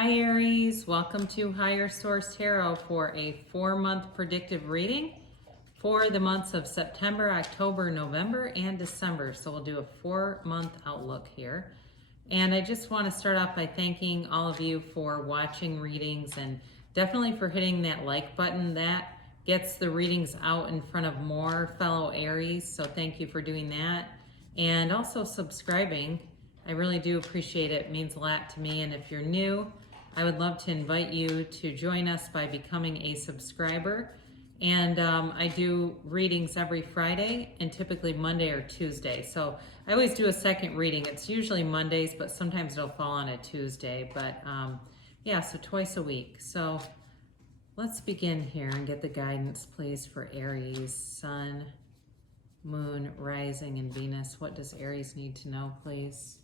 Hi Aries, welcome to Higher Source Tarot for a 4-month predictive reading for the months of September, October, November, and December. So we'll do a 4-month outlook here. And I just want to start off by thanking all of you for watching readings and definitely for hitting that like button. That gets the readings out in front of more fellow Aries. So thank you for doing that. And also subscribing. I really do appreciate it. It means a lot to me. And if you're new, I would love to invite you to join us by becoming a subscriber. And I do readings every Friday and typically Monday or Tuesday. So I always do a second reading. It's usually Mondays, but sometimes it'll fall on a Tuesday. But yeah, so twice a week. So let's begin here and get the guidance, please, for Aries, Sun, Moon, Rising, and Venus. What does Aries need to know, please?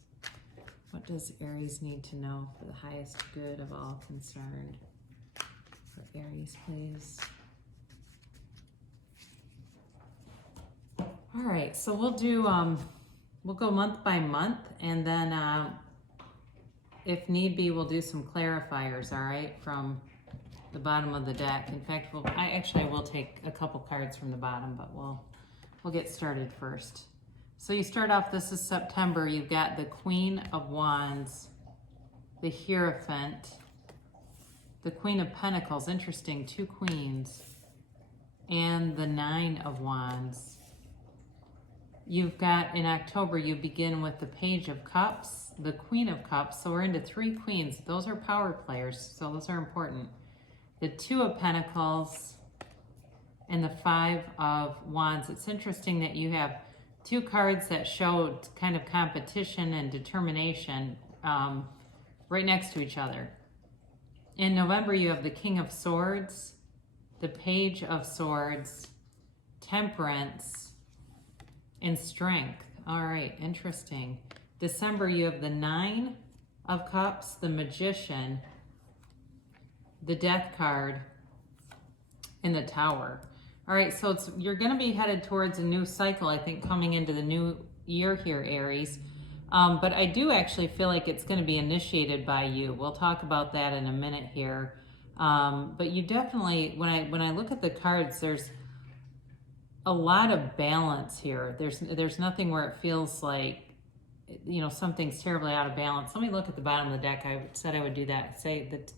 What does Aries need to know for the highest good of all concerned? For Aries, please. All right, so we'll do, we'll go month by month, and then if need be, we'll do some clarifiers, all right, from the bottom of the deck. In fact, I will take a couple cards from the bottom, but we'll get started first. So you start off, this is September, you've got the Queen of Wands, the Hierophant, the Queen of Pentacles, interesting, 2 queens, and the 9 of Wands. You've got, in October, you begin with the Page of Cups, the Queen of Cups, so we're into 3 queens. Those are power players, so those are important. The 2 of Pentacles and the 5 of Wands. It's interesting that you have 2 cards that show kind of competition and determination right next to each other. In November, you have the King of Swords, the Page of Swords, Temperance, and Strength. All right, interesting. December, you have the 9 of Cups, the Magician, the Death card, and the Tower. All right, so you're going to be headed towards a new cycle, I think, coming into the new year here, Aries. But I do actually feel like it's going to be initiated by you. We'll talk about that in a minute here. But you definitely, when I look at the cards, there's a lot of balance here. There's nothing where it feels like, you know, something's terribly out of balance. Let me look at the bottom of the deck. I said I would do that. Say that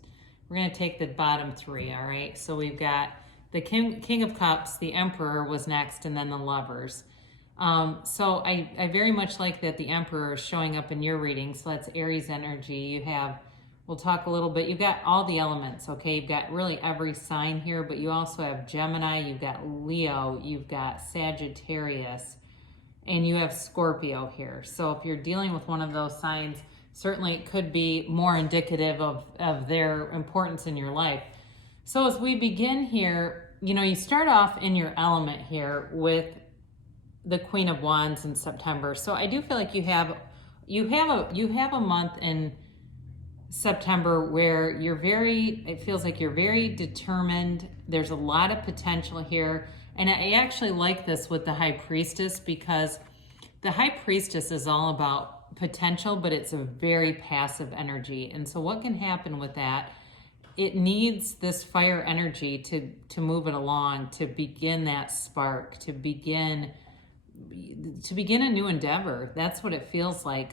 we're going to take the bottom 3, all right? So we've got the King of Cups, the Emperor was next, and then the Lovers. So I very much like that the Emperor is showing up in your reading. So that's Aries energy. You have, we'll talk a little bit, you've got all the elements, okay? You've got really every sign here, but you also have Gemini, you've got Leo, you've got Sagittarius, and you have Scorpio here. So if you're dealing with one of those signs, certainly it could be more indicative of their importance in your life. So as we begin here, you know, you start off in your element here with the Queen of Wands in September. So I do feel like you have a month in September where it feels like you're very determined. There's a lot of potential here. And I actually like this with the High Priestess, because the High Priestess is all about potential, but it's a very passive energy. And so what can happen with that? It needs this fire energy to move it along, to begin that spark, to begin a new endeavor. That's what it feels like.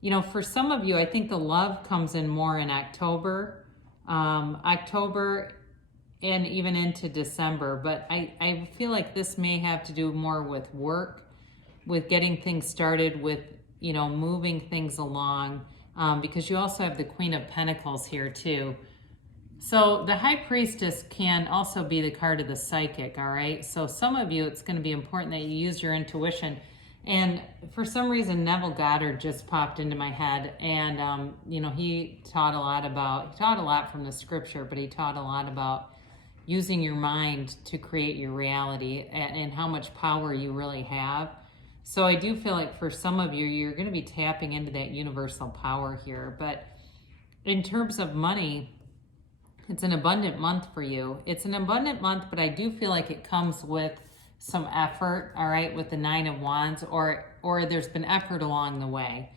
You know, for some of you, I think the love comes in more in October, and even into December. But I feel like this may have to do more with work, with getting things started, with, you know, moving things along, because you also have the Queen of Pentacles here too. So the High Priestess can also be the card of the psychic, all right? So some of you, it's going to be important that you use your intuition. And for some reason, Neville Goddard just popped into my head. And, you know, he taught a lot from the scripture, but he taught a lot about using your mind to create your reality and how much power you really have. So I do feel like for some of you, you're going to be tapping into that universal power here. But in terms of money, it's an abundant month for you. It's an abundant month, but I do feel like it comes with some effort, all right, with the 9 of Wands, or there's been effort along the way.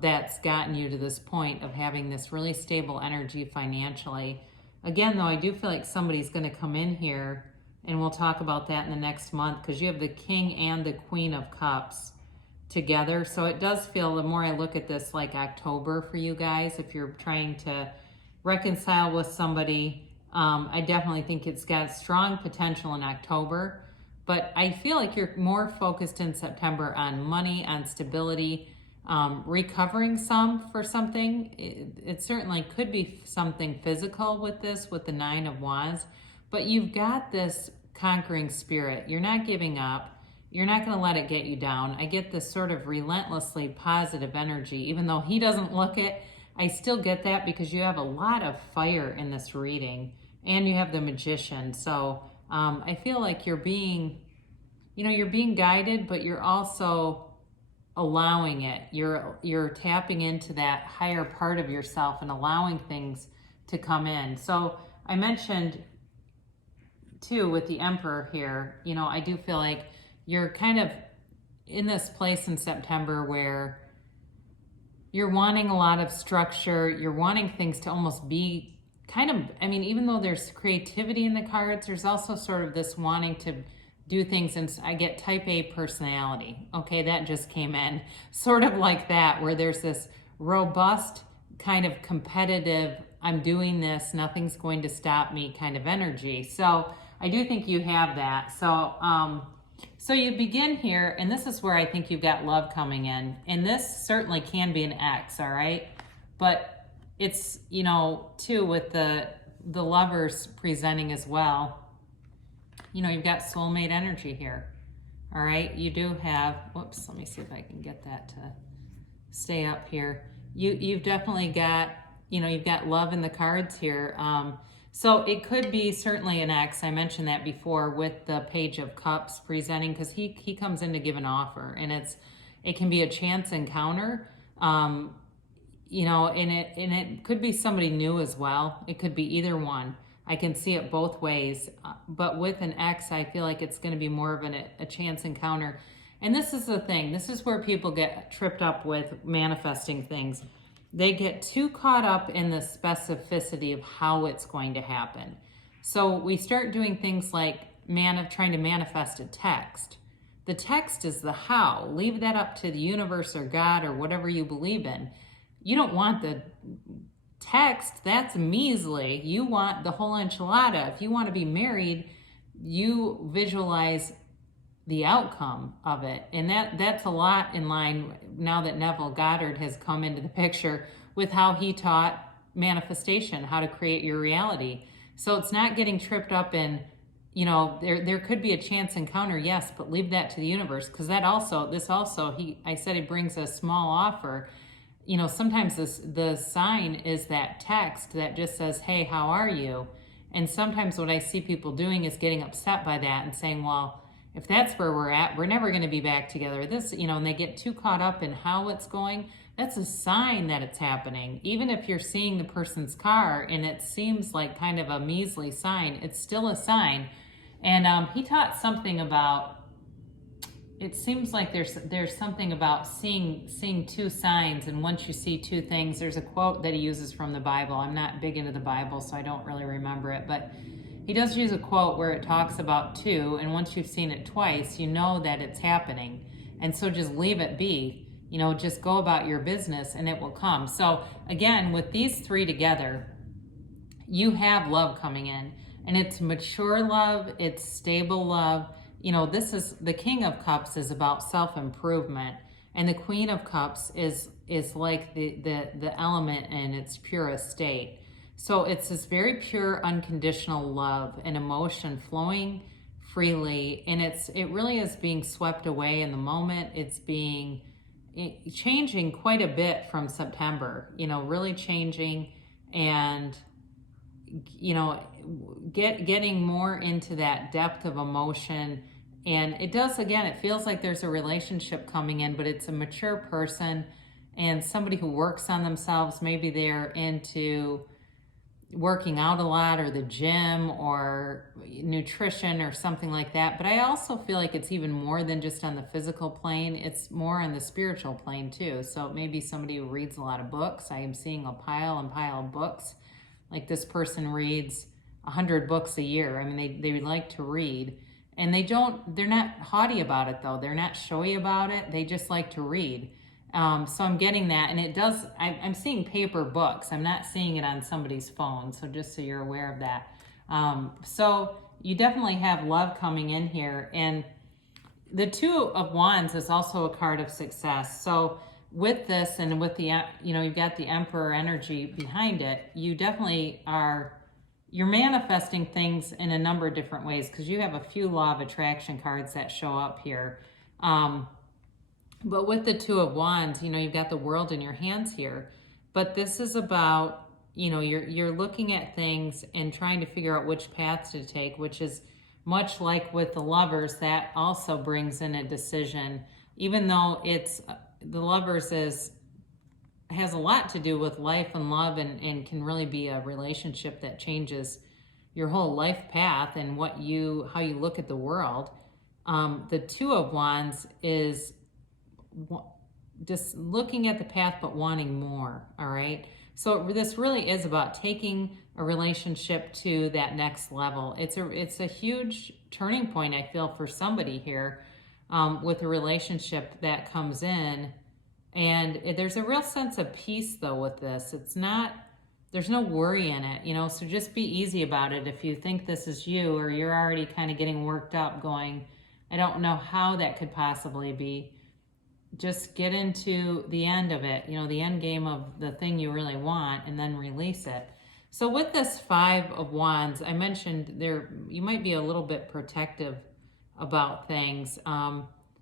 that's gotten you to this point of having this really stable energy financially. Again, though, I do feel like somebody's going to come in here, and we'll talk about that in the next month, because you have the King and the Queen of Cups together. So it does feel, the more I look at this, like October for you guys, if you're trying to reconcile with somebody. I definitely think it's got strong potential in October, but I feel like you're more focused in September on money, on stability, recovering some for something. It certainly could be something physical with this, with the Nine of Wands, but you've got this conquering spirit. You're not giving up. You're not going to let it get you down. I get this sort of relentlessly positive energy, even though he doesn't look it. I still get that because you have a lot of fire in this reading, and you have the Magician. So I feel like you're being, you're being guided, but you're also allowing it. You're tapping into that higher part of yourself and allowing things to come in. So I mentioned too with the Emperor here, I do feel like you're kind of in this place in September where you're wanting a lot of structure. You're wanting things to almost be kind of, even though there's creativity in the cards, there's also sort of this wanting to do things. And I get type A personality. Okay, that just came in. Sort of like that, where there's this robust kind of competitive, I'm doing this, nothing's going to stop me kind of energy. So I do think you have that. So you begin here, and this is where I think you've got love coming in. And this certainly can be an ex, all right? But it's, too, with the Lovers presenting as well, you've got soulmate energy here, all right? You do have, whoops, let me see if I can get that to stay up here. You've definitely got, you've got love in the cards here. So it could be certainly an ex. I mentioned that before with the Page of Cups presenting, because he comes in to give an offer, and it can be a chance encounter, and it could be somebody new as well. It could be either one. I can see it both ways, but with an ex, I feel like it's going to be more of a chance encounter. And this is the thing. This is where people get tripped up with manifesting things. They get too caught up in the specificity of how it's going to happen. So we start doing things like trying to manifest a text. The text is the how. Leave that up to the universe or God or whatever you believe in. You don't want the text. That's measly. You want the whole enchilada. If you want to be married, you visualize the outcome of it. And that's a lot in line now that Neville Goddard has come into the picture with how he taught manifestation, how to create your reality. So it's not getting tripped up in, there could be a chance encounter, yes, but leave that to the universe, because I said he brings a small offer. Sometimes the sign is that text that just says, hey, how are you? And sometimes what I see people doing is getting upset by that and saying, well, if that's where we're at, we're never going to be back together. And they get too caught up in how it's going. That's a sign that it's happening. Even if you're seeing the person's car and it seems like kind of a measly sign, it's still a sign. And he taught something about, it seems like there's something about seeing two signs, and once you see two things, there's a quote that he uses from the Bible. I'm not big into the Bible, so I don't really remember it, but he does use a quote where it talks about two, and once you've seen it twice, you know that it's happening. And so just leave it be. Just go about your business and it will come. So again, with these three together, you have love coming in, and it's mature love, it's stable love. This is the King of Cups is about self-improvement, and the Queen of Cups is like the element in its purest state. So it's this very pure, unconditional love and emotion flowing freely, and it really is being swept away in the moment. It's changing quite a bit from September, really changing, and getting more into that depth of emotion. And it does, again, it feels like there's a relationship coming in, but it's a mature person and somebody who works on themselves. Maybe they're into working out a lot or the gym or nutrition or something like that. But I also feel like it's even more than just on the physical plane. It's more on the spiritual plane too. So maybe somebody who reads a lot of books. I am seeing a pile and pile of books. Like this person reads 100 books a year. I mean, they like to read. And they're not haughty about it though. They're not showy about it. They just like to read. So I'm getting that, and I'm seeing paper books. I'm not seeing it on somebody's phone, so just so you're aware of that. So you definitely have love coming in here, and the Two of Wands is also a card of success. So with this and with the, you've got the Emperor energy behind it, you're manifesting things in a number of different ways because you have a few Law of Attraction cards that show up here. But with the Two of Wands, you've got the world in your hands here. But this is about, you're looking at things and trying to figure out which path to take, which is much like with the Lovers, that also brings in a decision. Even though the Lovers has a lot to do with life and love and can really be a relationship that changes your whole life path and how you look at the world. The Two of Wands is just looking at the path but wanting more. All right, so this really is about taking a relationship to that next level. It's a huge turning point, I feel, for somebody here, with a relationship that comes in, and there's a real sense of peace though with this. There's no worry in it, so just be easy about it. If you think this is you, or you're already kind of getting worked up going, I don't know how that could possibly be, just get into the end of it, the end game of the thing you really want, and then release it. So with this Five of Wands, I mentioned you might be a little bit protective about things.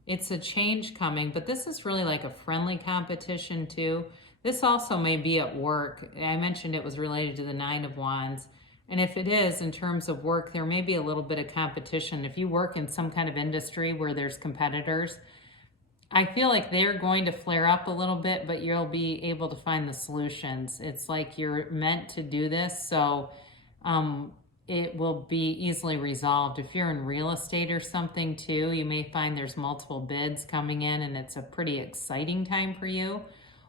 It's a change coming, but this is really like a friendly competition too. This also may be at work. I mentioned it was related to the Nine of Wands. And if it is, in terms of work, there may be a little bit of competition. If you work in some kind of industry where there's competitors, I feel like they're going to flare up a little bit, but you'll be able to find the solutions. It's like you're meant to do this, so it will be easily resolved. If you're in real estate or something too, you may find there's multiple bids coming in and it's a pretty exciting time for you.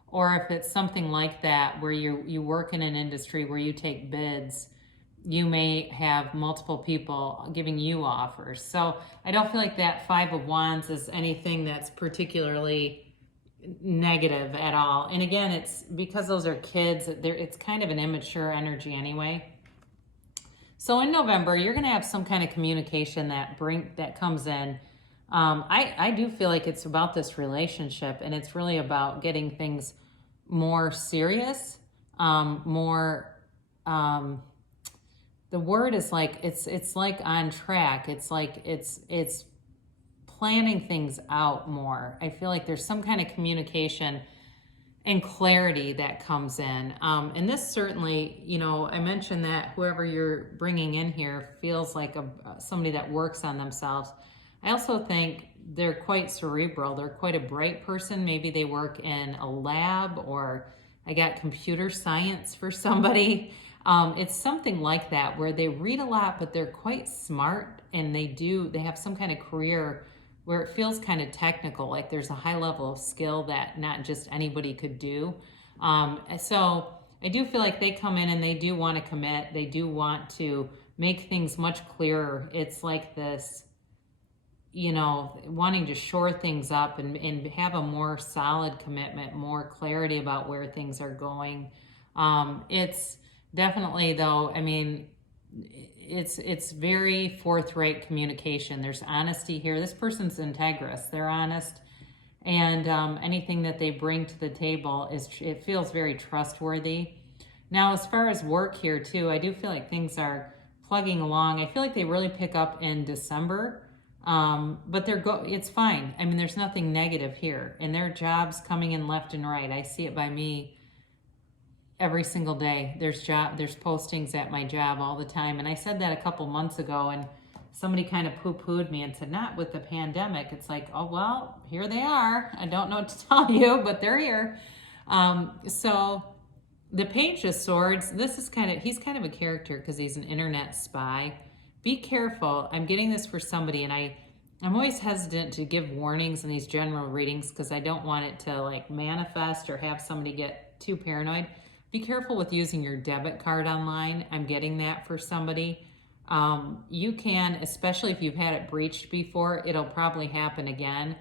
Or if it's something like that where you work in an industry where you take bids, you may have multiple people giving you offers. So I don't feel like that Five of Wands is anything that's particularly negative at all. And again, it's because those are kids, it's kind of an immature energy anyway. So in November, you're going to have some kind of communication that comes in. I do feel like it's about this relationship, and it's really about getting things more serious, the word is like, it's like on track. It's like it's planning things out more. I feel like there's some kind of communication and clarity that comes in. And this certainly, I mentioned that whoever you're bringing in here feels like somebody that works on themselves. I also think they're quite cerebral. They're quite a bright person. Maybe they work in a lab, or I got computer science for somebody. It's something like that where they read a lot, but they're quite smart, and they have some kind of career where it feels kind of technical, like there's a high level of skill that not just anybody could do. So I do feel like they come in and they do want to commit. They do want to make things much clearer. It's like this, wanting to shore things up and have a more solid commitment, more clarity about where things are going. It's definitely, though, it's very forthright communication. There's honesty here. This person's integrous. They're honest, and anything that they bring to the table it feels very trustworthy. Now, as far as work here too, I do feel like things are plugging along. I feel like they really pick up in December, but it's fine. There's nothing negative here, and their jobs coming in left and right. I see it by me. Every single day, there's postings at my job all the time. And I said that a couple months ago, and somebody kind of poo-pooed me and said, not with the pandemic. It's like, oh, well, here they are. I don't know what to tell you, but they're here. So The Page of Swords, this is he's kind of a character because he's an internet spy. Be careful. I'm getting this for somebody, and I'm always hesitant to give warnings in these general readings because I don't want it to like manifest or have somebody get too paranoid. Be careful with using your debit card online. I'm getting that for somebody. You can, especially if you've had it breached before, it'll probably happen again.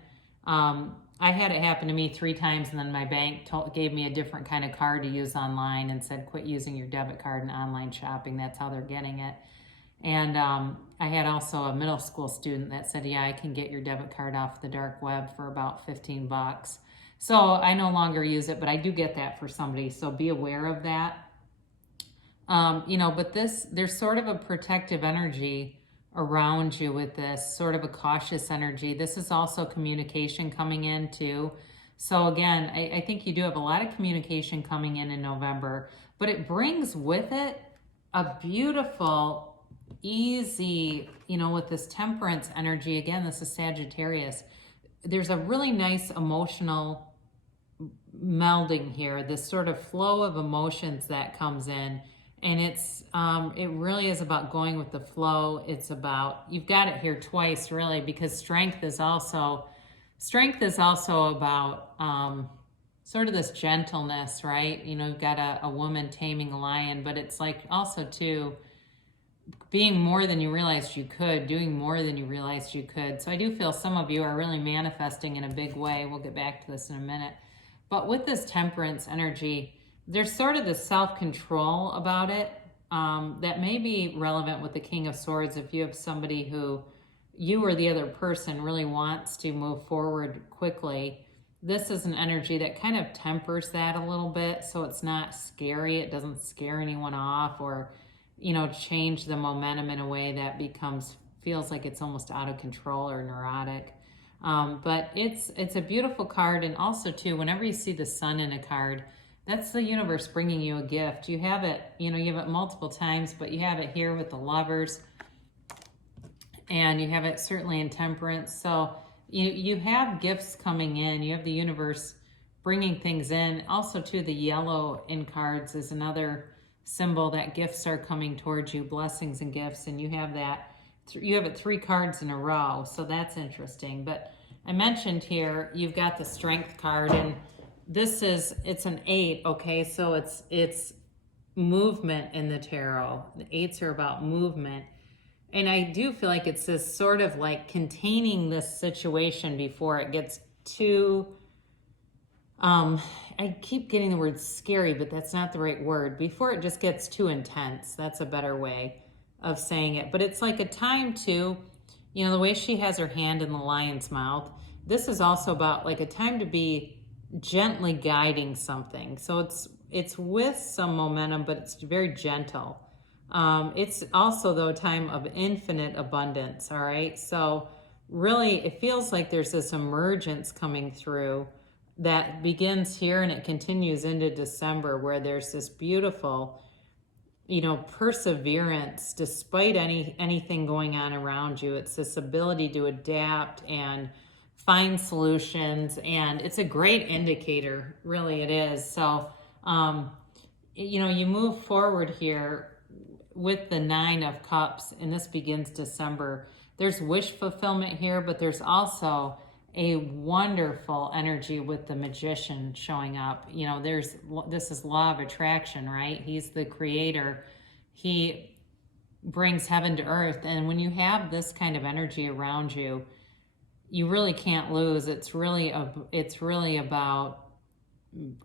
I had it happen to me 3 times, and then my bank gave me a different kind of card to use online and said, quit using your debit card in online shopping. That's how they're getting it. And I had also a middle school student that said, yeah, I can get your debit card off the dark web for about $15. So I no longer use it, but I do get that for somebody. So be aware of that. But there's sort of a protective energy around you with this, sort of a cautious energy. This is also communication coming in too. So again, I think you do have a lot of communication coming in November, but it brings with it a beautiful, easy, with this Temperance energy. Again, this is Sagittarius. There's a really nice emotional melding here, this sort of flow of emotions that comes in. And it really is about going with the flow. It's about, you've got it here twice really, because strength is also about sort of this gentleness, right? You've got a woman taming a lion, but it's like also too, being more than you realized you could, doing more than you realized you could. So I do feel some of you are really manifesting in a big way. We'll get back to this in a minute. But with this Temperance energy, there's sort of this self-control about it that may be relevant with the King of Swords if you have somebody who you or the other person really wants to move forward quickly. This is an energy that kind of tempers that a little bit, so it's not scary. It doesn't scare anyone off or, change the momentum in a way that feels like it's almost out of control or neurotic. But it's a beautiful card. And also too, whenever you see the sun in a card, that's the universe bringing you a gift. You have it, you have it multiple times, but you have it here with the Lovers, and you have it certainly in Temperance. So you have gifts coming in. You have the universe bringing things in. Also too, the yellow in cards is another symbol that gifts are coming towards you, blessings and gifts, and you have that. You have it 3 cards in a row, so that's interesting. But I mentioned here, you've got the Strength card, and it's an 8, okay? So it's movement in the tarot. The 8s are about movement. And I do feel like it's this sort of like containing this situation before it gets too, I keep getting the word scary, but that's not the right word. Before it just gets too intense. That's a better way of saying it. But it's like a time to, the way she has her hand in the lion's mouth. This is also about like a time to be gently guiding something. So it's with some momentum, but it's very gentle. It's also though a time of infinite abundance. All right. So really it feels like there's this emergence coming through that begins here and it continues into December, where there's this beautiful, perseverance despite anything going on around you. It's this ability to adapt and find solutions, and it's a great indicator, really it is. So, you move forward here with the 9 of Cups, and this begins December. There's wish fulfillment here, but there's also a wonderful energy with the Magician showing up. This is law of attraction, right? He's the creator. He brings heaven to earth. And when you have this kind of energy around you, you really can't lose. It's really about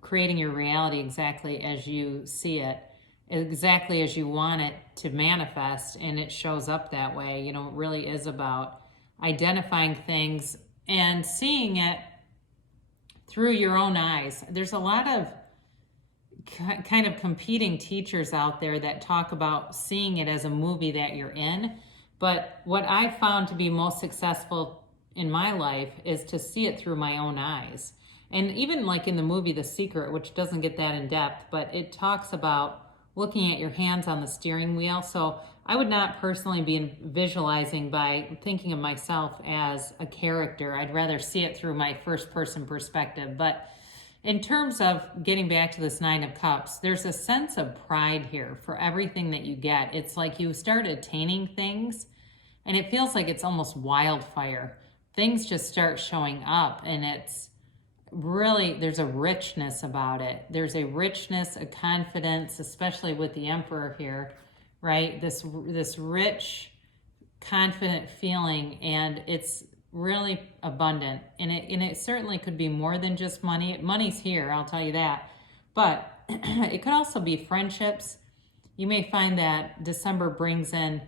creating your reality exactly as you see it, exactly as you want it to manifest, and it shows up that way. It really is about identifying things and seeing it through your own eyes. There's a lot of kind of competing teachers out there that talk about seeing it as a movie that you're in. But what I found to be most successful in my life is to see it through my own eyes. And even like in the movie The Secret, which doesn't get that in depth, but it talks about looking at your hands on the steering wheel. So I would not personally be visualizing by thinking of myself as a character. I'd rather see it through my first person perspective. But in terms of getting back to this Nine of Cups, there's a sense of pride here for everything that you get. It's like you start attaining things, and it feels like it's almost wildfire. Things just start showing up, and it's really, there's a richness about it. There's a richness, a confidence, especially with the Emperor here, right? This rich, confident feeling, and it's really abundant, and it certainly could be more than just money. Money's here, I'll tell you that, but it could also be friendships. You may find that December brings in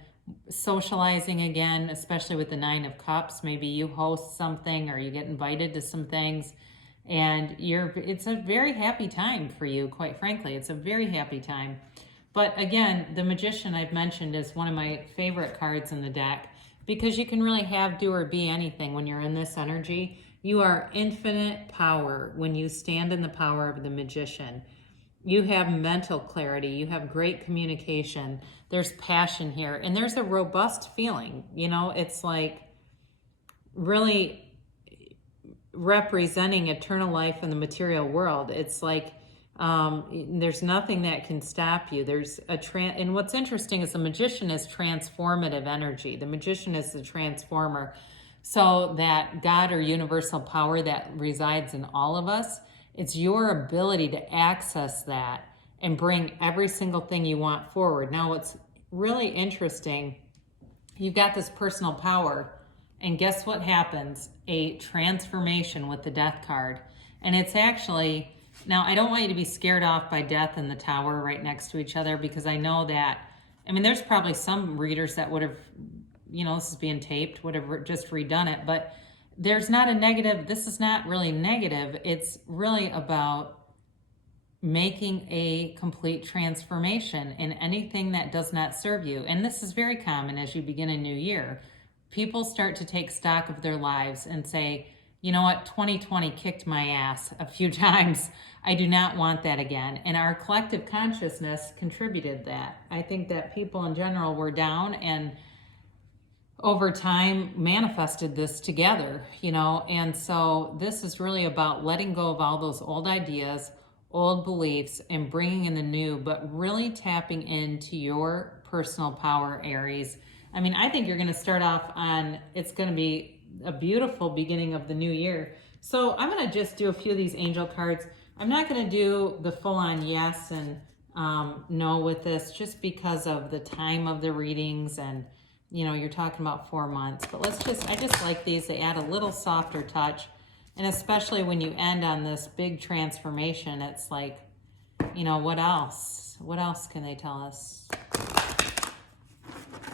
socializing again, especially with the Nine of Cups. Maybe you host something or you get invited to some things, and it's a very happy time for you, quite frankly. It's a very happy time. But again, the Magician I've mentioned is one of my favorite cards in the deck, because you can really have, do, or be anything when you're in this energy. You are infinite power when you stand in the power of the Magician. You have mental clarity. You have great communication. There's passion here. And there's a robust feeling. You know, it's like really representing eternal life in the material world. It's like there's nothing that can stop you. There's and what's interesting is the Magician is transformative energy. The Magician is the transformer. So that God or universal power that resides in all of us, it's your ability to access that and bring every single thing you want forward. Now, what's really interesting, you've got this personal power, and guess what happens? A transformation with the Death card. And it's actually, now I don't want you to be scared off by Death and the Tower right next to each other, because I know that, I mean, there's probably some readers that would have, you know, this is being taped, would have just redone it, but there's not a negative. This is not really negative. It's really about making a complete transformation in anything that does not serve you. And this is very common as you begin a new year. People start to take stock of their lives and say, you know what, 2020 kicked my ass a few times. I do not want that again. And our collective consciousness contributed that. I think that people in general were down, and over time manifested this together, you know. And so this is really about letting go of all those old ideas, old beliefs, and bringing in the new, but really tapping into your personal power, Aries. I mean, I think you're going to start off on, it's going to be a beautiful beginning of the new year. So I'm going to just do a few of these angel cards. I'm not going to do the full-on yes and no with this, just because of the time of the readings, and you know, you're talking about 4 months. But I just like these. They add a little softer touch. And especially when you end on this big transformation, it's like, you know, what else? What else can they tell us?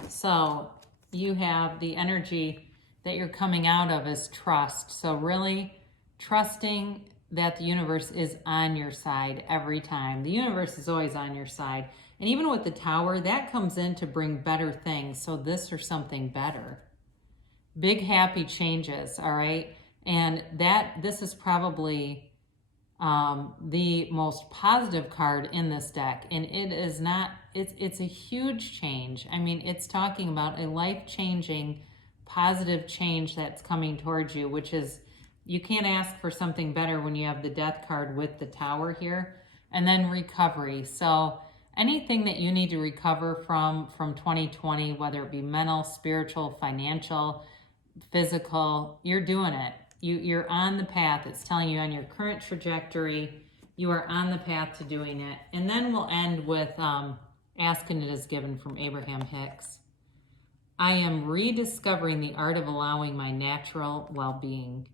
So you have the energy that you're coming out of is trust. So really trusting that the universe is on your side every time. The universe is always on your side. And even with the Tower, that comes in to bring better things. So this or something better. Big happy changes, all right? And this is probably the most positive card in this deck. And it is not, it's a huge change. I mean, it's talking about a life-changing, positive change that's coming towards you, which is, you can't ask for something better when you have the Death card with the Tower here. And then recovery. So anything that you need to recover from 2020, whether it be mental, spiritual, financial, physical, you're doing it. You're on the path. It's telling you on your current trajectory, you are on the path to doing it. And then we'll end with asking it as given from Abraham Hicks. I am rediscovering the art of allowing my natural well-being.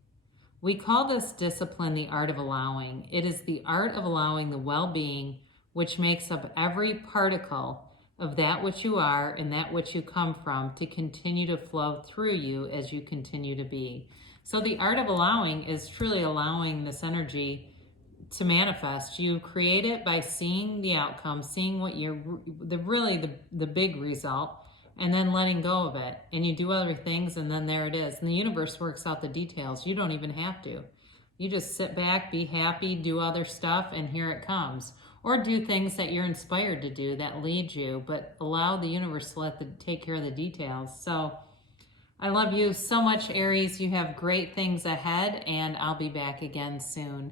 We call this discipline the art of allowing. It is the art of allowing the well-being which makes up every particle of that which you are and that which you come from to continue to flow through you as you continue to be. So the art of allowing is truly allowing this energy to manifest. You create it by seeing the outcome, seeing what the big result, and then letting go of it. And you do other things, and then there it is. And the universe works out the details. You don't even have to. You just sit back, be happy, do other stuff, and here it comes. Or do things that you're inspired to do that lead you, but allow the universe to take care of the details. So I love you so much, Aries. You have great things ahead, and I'll be back again soon.